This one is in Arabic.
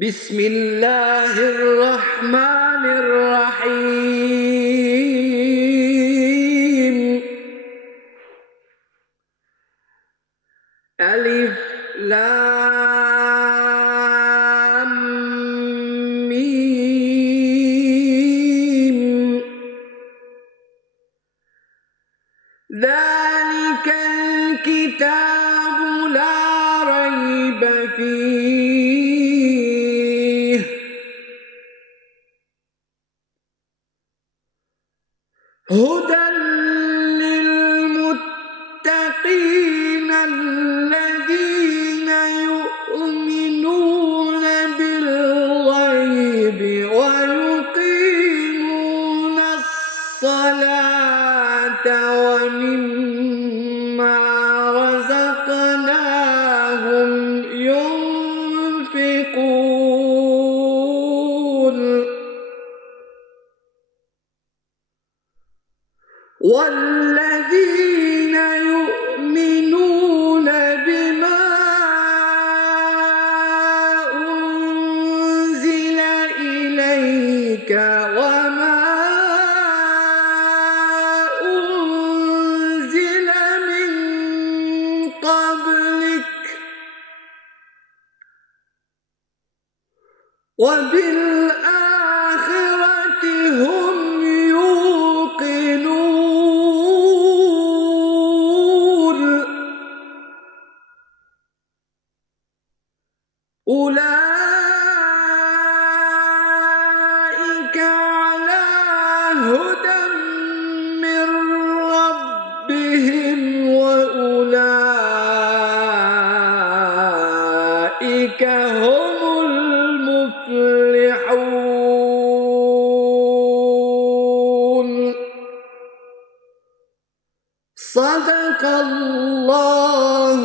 بسم الله الرحمن الرحيم. ألف لام ميم. ذلك الكتاب لا ريب فيه هدى للمتقين الذين يؤمنون بالغيب ويقيمون الصلاة ومما رزقناهم ينفقون والذين يؤمنون بما أنزل إليك وما أنزل من قبلك وبالآخرة هم أولئك على هدى من ربهم وأولئك هم المفلحون. صدق الله